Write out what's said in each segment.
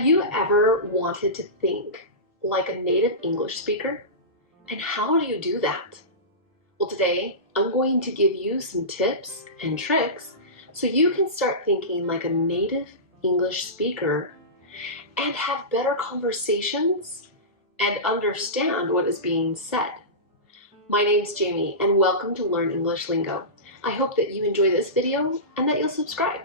Have you ever wanted to think like a native English speaker? And how do you do that? Well, today I'm going to give you some tips and tricks so you can start thinking like a native English speaker and have better conversations and understand what is being said. My name's Jamie and welcome to Learn English Lingo. I hope that you enjoy this video and that you'll subscribe.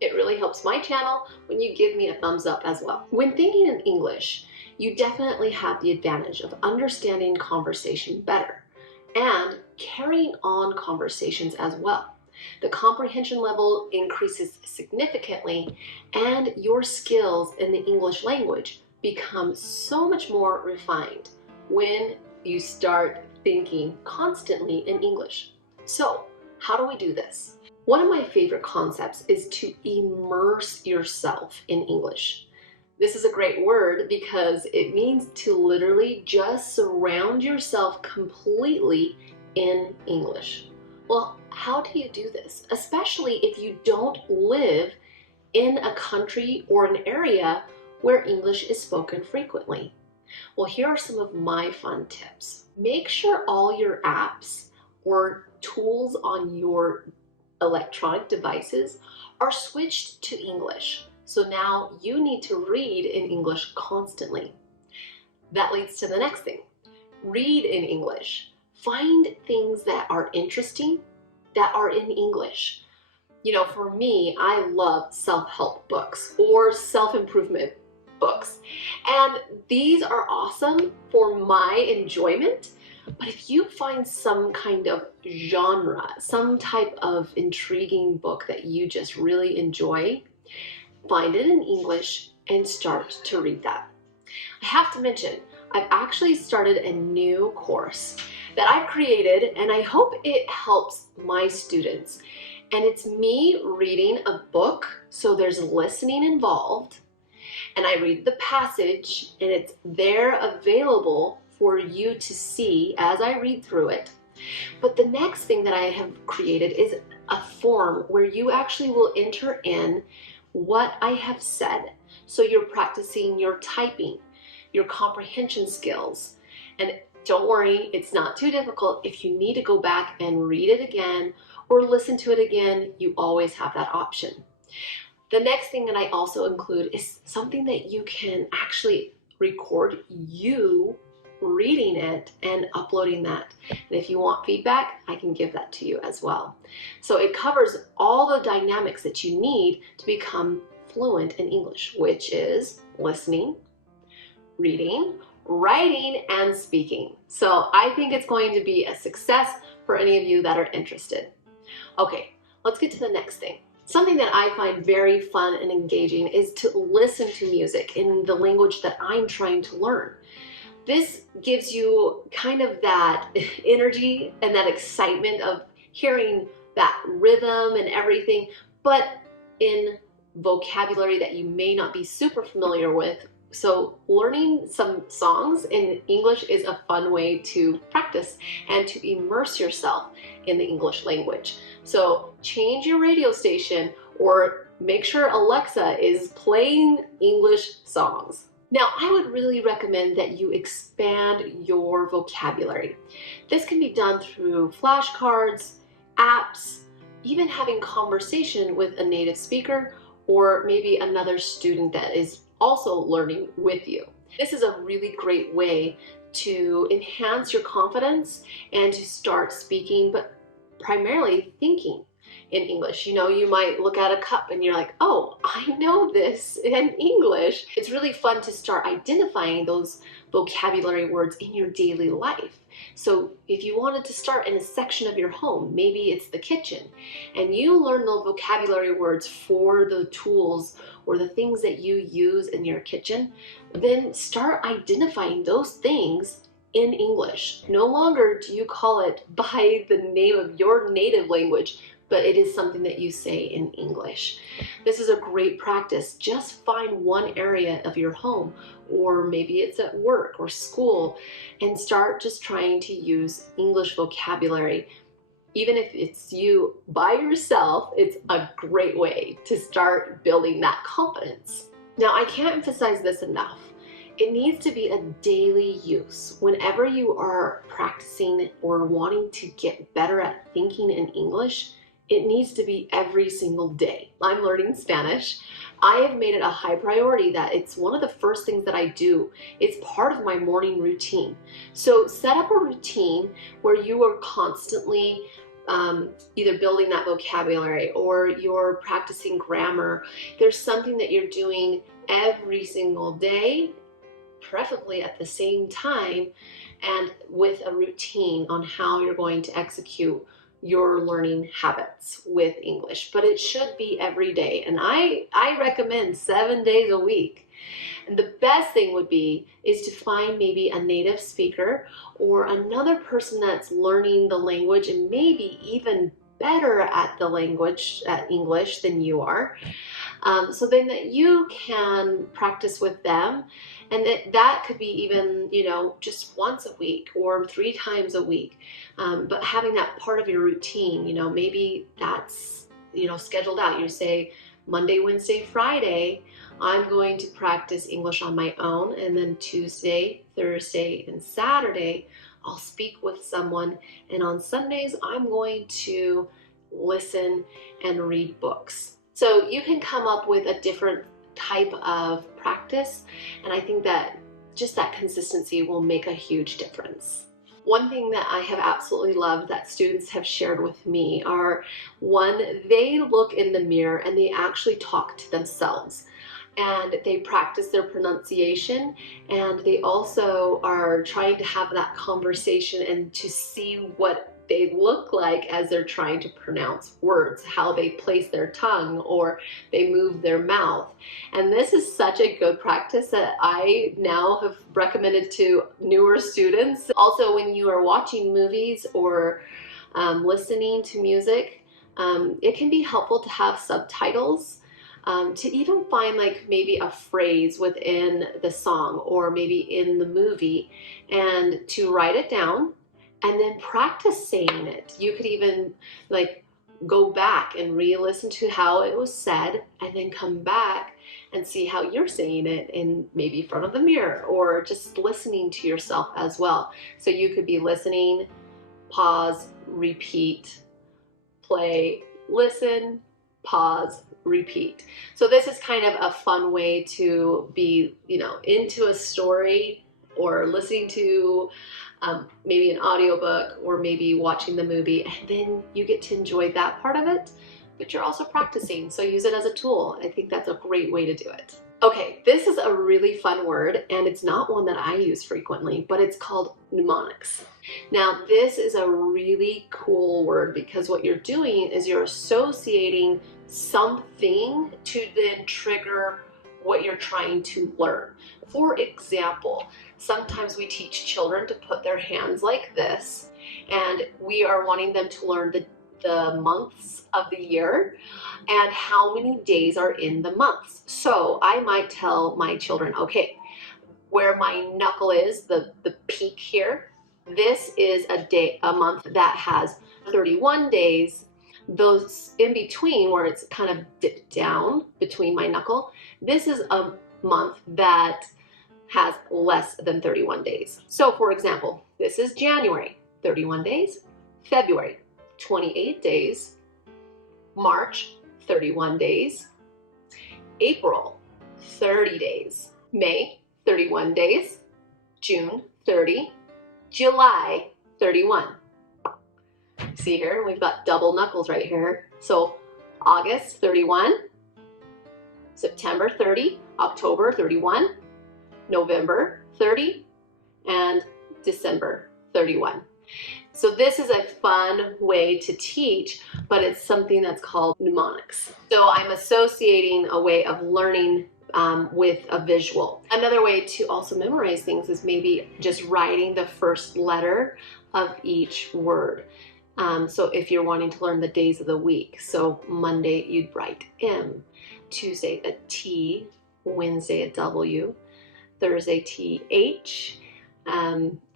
It really helps my channel when you give me a thumbs up as well. When thinking in English, you definitely have the advantage of understanding conversation better and carrying on conversations as well. The comprehension level increases significantly and your skills in the English language become so much more refined when you start thinking constantly in English. So, how do we do this? One of my favorite concepts is to immerse yourself in English. This is a great word because it means to literally just surround yourself completely in English. Well, how do you do this? Especially if you don't live in a country or an area where English is spoken frequently. Well, here are some of my fun tips. Make sure all your apps or tools on your electronic devices are switched to English. So now you need to read in English constantly. That leads to the next thing. Read in English. Find things that are interesting that are in English. You know, for me, I love self-help books or self-improvement books. And these are awesome for my enjoyment. But if you find some kind of genre, some type of intriguing book that you just really enjoy, find it in English and start to read that. I have to mention, I've actually started a new course that I've created and I hope it helps my students. And it's me reading a book, so there's listening involved, and I read the passage and it's there available for you to see as I read through it. But the next thing that I have created is a form where you actually will enter in what I have said. So you're practicing your typing, your comprehension skills. And don't worry, it's not too difficult. If you need to go back and read it again or listen to it again, you always have that option. The next thing that I also include is something that you can actually record you reading it and uploading that. And if you want feedback, I can give that to you as well. So it covers all the dynamics that you need to become fluent in English, which is listening, reading, writing, and speaking. So I think it's going to be a success for any of you that are interested. Okay, let's get to the next thing. Something that I find very fun and engaging is to listen to music in the language that I'm trying to learn. This gives you kind of that energy and that excitement of hearing that rhythm and everything, but in vocabulary that you may not be super familiar with. So learning some songs in English is a fun way to practice and to immerse yourself in the English language. So change your radio station or make sure Alexa is playing English songs. Now, I would really recommend that you expand your vocabulary. This can be done through flashcards, apps, even having conversation with a native speaker or maybe another student that is also learning with you. This is a really great way to enhance your confidence and to start speaking, but primarily thinking in English. You know, you might look at a cup and you're like, oh, I know this in English. It's really fun to start identifying those vocabulary words in your daily life. So if you wanted to start in a section of your home, maybe it's the kitchen, and you learn the vocabulary words for the tools or the things that you use in your kitchen, then start identifying those things in English. No longer do you call it by the name of your native language, but it is something that you say in English. This is a great practice. Just find one area of your home, or maybe it's at work or school, and start just trying to use English vocabulary. Even if it's you by yourself, it's a great way to start building that confidence. Now, I can't emphasize this enough. It needs to be a daily use. Whenever you are practicing or wanting to get better at thinking in English, it needs to be every single day. I'm learning Spanish. I have made it a high priority that it's one of the first things that I do. It's part of my morning routine. So set up a routine where you are constantly either building that vocabulary or you're practicing grammar. There's something that you're doing every single day, preferably at the same time, and with a routine on how you're going to execute your learning habits with English. But it should be every day, and I recommend 7 days a week. And the best thing would be is to find maybe a native speaker or another person that's learning the language and maybe even better at the language, at English, than you are. So then that you can practice with them, and that could be even, just once a week or 3 times a week. But having that part of your routine, maybe that's, scheduled out. You say Monday, Wednesday, Friday, I'm going to practice English on my own, and then Tuesday, Thursday, and Saturday, I'll speak with someone, and on Sundays, I'm going to listen and read books. So you can come up with a different type of practice, and I think that just that consistency will make a huge difference. One thing that I have absolutely loved that students have shared with me are, one, they look in the mirror and they actually talk to themselves. And they practice their pronunciation, and they also are trying to have that conversation and to see what they look like as they're trying to pronounce words, how they place their tongue or they move their mouth. And this is such a good practice that I now have recommended to newer students. Also, when you are watching movies or listening to music, it can be helpful to have subtitles. To even find like maybe a phrase within the song or maybe in the movie, and to write it down and then practice saying it. You could even like go back and re-listen to how it was said and then come back and see how you're saying it in maybe front of the mirror or just listening to yourself as well. So you could be listening, pause, repeat, play, listen, pause, repeat. So this is kind of a fun way to be, into a story or listening to maybe an audiobook or maybe watching the movie, and then you get to enjoy that part of it, but you're also practicing. So use it as a tool. I think that's a great way to do it. Okay, this is a really fun word, and it's not one that I use frequently, but it's called mnemonics. Now, this is a really cool word because what you're doing is you're associating something to then trigger what you're trying to learn. For example, sometimes we teach children to put their hands like this, and we are wanting them to learn the months of the year and how many days are in the months. So I might tell my children, okay, where my knuckle is, the peak here, this is a month that has 31 days. Those in between where it's kind of dipped down between my knuckle, this is a month that has less than 31 days. So for example, this is January, 31 days, February, 28 days, March, 31 days, April, 30 days, May, 31 days, June, 30, July, 31. See here, we've got double knuckles right here. So August, 31, September, 30, October, 31, November, 30, and December, 31. So this is a fun way to teach, but it's something that's called mnemonics. So I'm associating a way of learning with a visual. Another way to also memorize things is maybe just writing the first letter of each word. So if you're wanting to learn the days of the week, so Monday you'd write M, Tuesday a T, Wednesday a W, Thursday TH,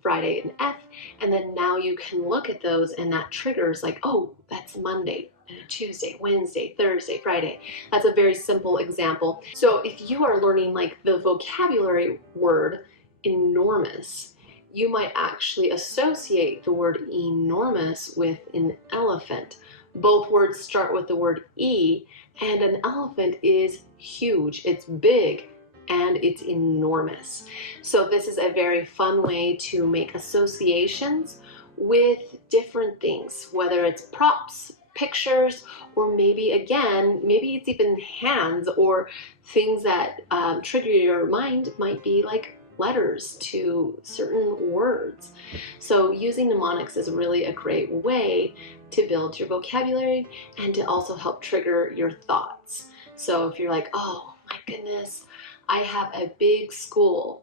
Friday an F, and then now you can look at those and that triggers like, oh, that's Monday. Tuesday, Wednesday, Thursday, Friday. That's a very simple example. So if you are learning like the vocabulary word enormous, you might actually associate the word enormous with an elephant. Both words start with the word E, and an elephant is huge. It's big and it's enormous. So this is a very fun way to make associations with different things, whether it's props, pictures, or maybe again, maybe it's even hands or things that trigger your mind. Might be like letters to certain words. So using mnemonics is really a great way to build your vocabulary and to also help trigger your thoughts. So if you're like, oh my goodness, I have a big school.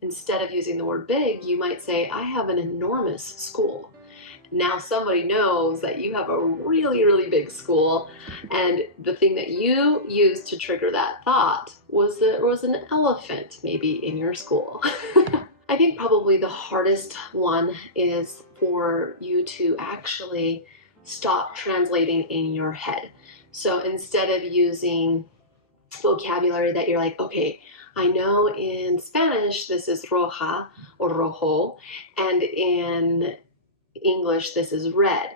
Instead of using the word big, you might say, I have an enormous school. Now somebody knows that you have a really, really big school, and the thing that you used to trigger that thought was that there was an elephant maybe in your school. I think probably the hardest one is for you to actually stop translating in your head. So instead of using vocabulary that you're like, okay, I know in Spanish this is roja or rojo, and in English this is red.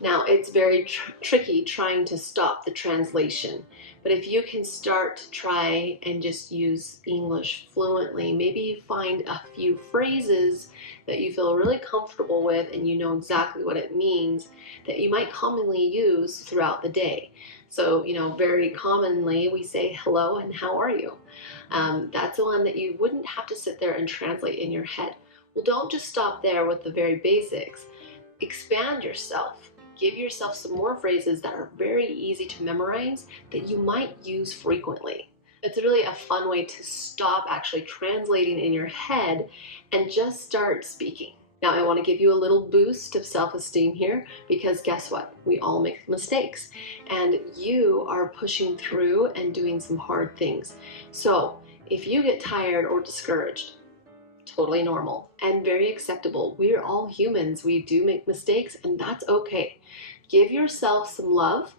Now it's very tricky trying to stop the translation, but if you can start to try and just use English fluently, maybe you find a few phrases that you feel really comfortable with and you know exactly what it means that you might commonly use throughout the day. So, you know, very commonly we say hello and how are you? That's the one that you wouldn't have to sit there and translate in your head. Well, don't just stop there with the very basics. Expand yourself. Give yourself some more phrases that are very easy to memorize that you might use frequently. It's really a fun way to stop actually translating in your head and just start speaking. Now, I want to give you a little boost of self-esteem here because guess what? We all make mistakes and you are pushing through and doing some hard things. So if you get tired or discouraged, totally normal and very acceptable. We're all humans. We do make mistakes and that's okay. Give yourself some love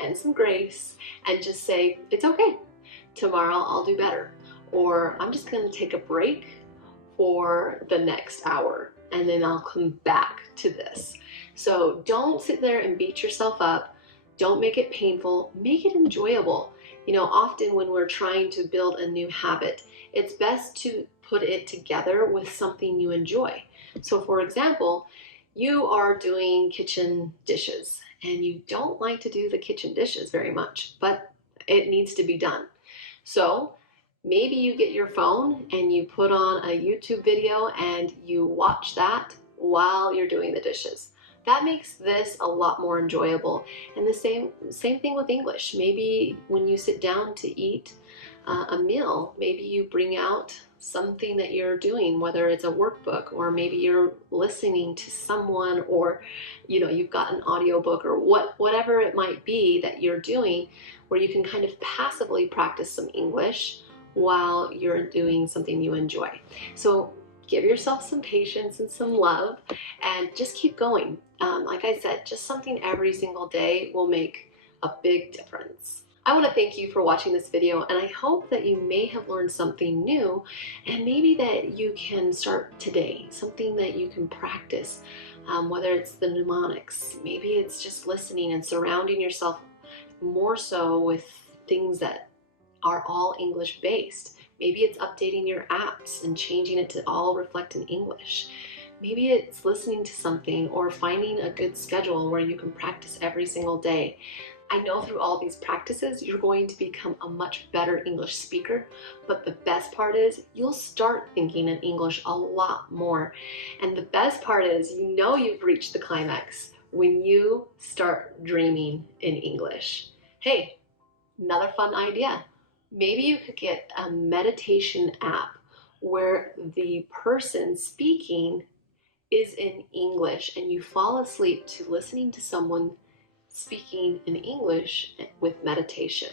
and some grace and just say, it's okay. Tomorrow I'll do better. Or I'm just going to take a break for the next hour and then I'll come back to this. So don't sit there and beat yourself up. Don't make it painful. Make it enjoyable. You know, often when we're trying to build a new habit, it's best to put it together with something you enjoy. So for example, you are doing kitchen dishes and you don't like to do the kitchen dishes very much, but it needs to be done. So maybe you get your phone and you put on a YouTube video and you watch that while you're doing the dishes. That makes this a lot more enjoyable. And the same thing with English. Maybe when you sit down to eat a meal, maybe you bring out something that you're doing, whether it's a workbook or maybe you're listening to someone, or you know, you've got an audiobook or whatever it might be that you're doing where you can kind of passively practice some English while you're doing something you enjoy. So give yourself some patience and some love and just keep going. Like I said, just something every single day will make a big difference. I want to thank you for watching this video, and I hope that you may have learned something new and maybe that you can start today, something that you can practice, whether it's the mnemonics, maybe it's just listening and surrounding yourself more so with things that are all English based. Maybe it's updating your apps and changing it to all reflect in English. Maybe it's listening to something or finding a good schedule where you can practice every single day. I know through all these practices, you're going to become a much better English speaker, but the best part is you'll start thinking in English a lot more. And the best part is, you know, you've reached the climax when you start dreaming in English. Hey, another fun idea. Maybe you could get a meditation app where the person speaking is in English and you fall asleep to listening to someone speaking in English with meditation.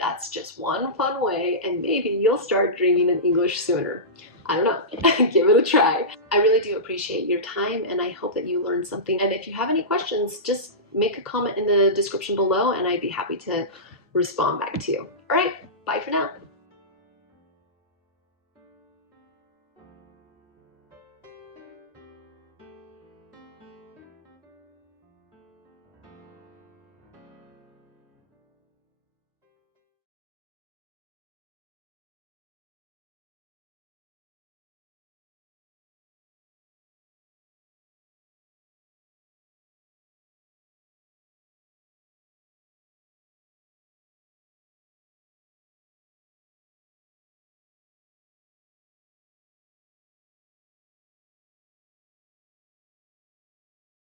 That's just one fun way, and maybe you'll start dreaming in English sooner. I don't know. Give it a try. I really do appreciate your time, and I hope that you learned something. And if you have any questions, just make a comment in the description below and I'd be happy to respond back to you. All right, bye for now.